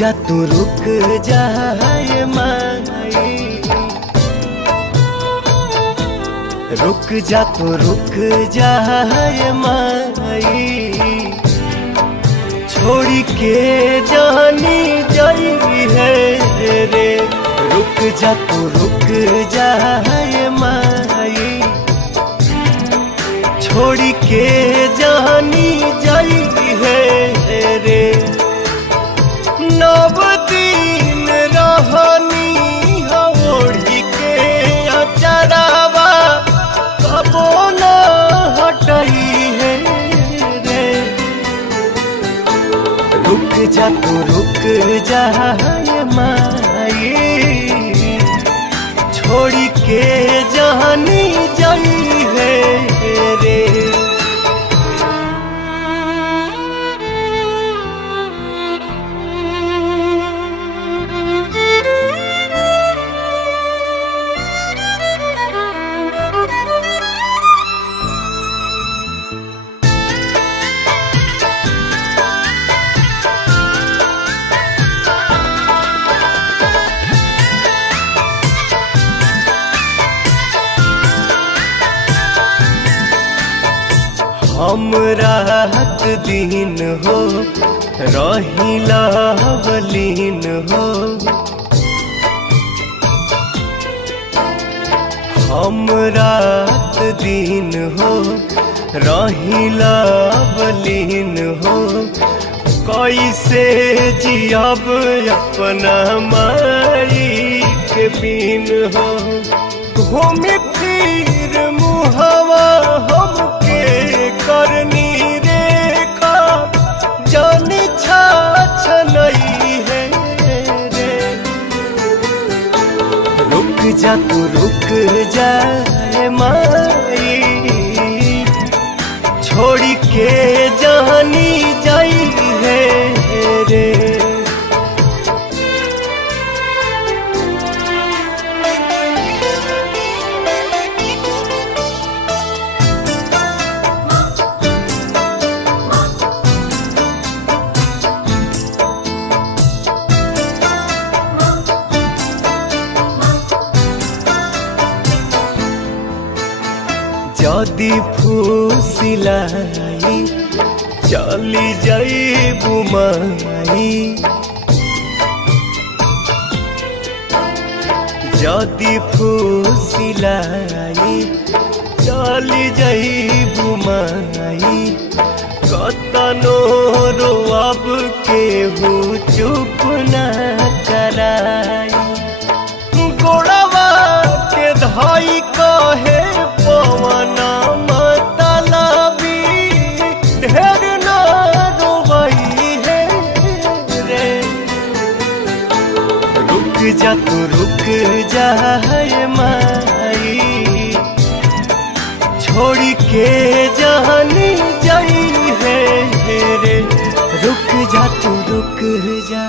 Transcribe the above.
जा तू रुक जा ये माई, रुक जा तू रुक जा ये माई, छोड़ी के जानी जाई है रे। रुक जा तू रुक जा ये माई, छोड़ी के जानी जाई है रे। नव दिन रहनी ओढ़ी के अचरावा, कबो न हटई है रे। रुक जा तू रुक जा ये माई, छोड़ी के जानी जाई है रे। हम रात दिन हो रहिला बलीन हो, हम रात दिन हो रहिला बलीन हो। कैसे जियब अपना माई के बिन हो, घूम फिर मुहवा हमके करनी रेखा, जानी छाछ नहीं है रे। रुक जा तू रुक जा माई, छोड़ी के जानी जाई है रे। जदि फूसिलाई चली जाई बुमाई, जदि फूसिलाई चली जाई बुमाई, कतनो रोअब केहू चुप न कराई। गोड़वा के धाई कहे पवन मतलबी, ढेर न रोवई है रे। रुक जा तू रुक जा ये माई, छोड़ी के जानी जाई है रे। रुक जा तू रुक जा।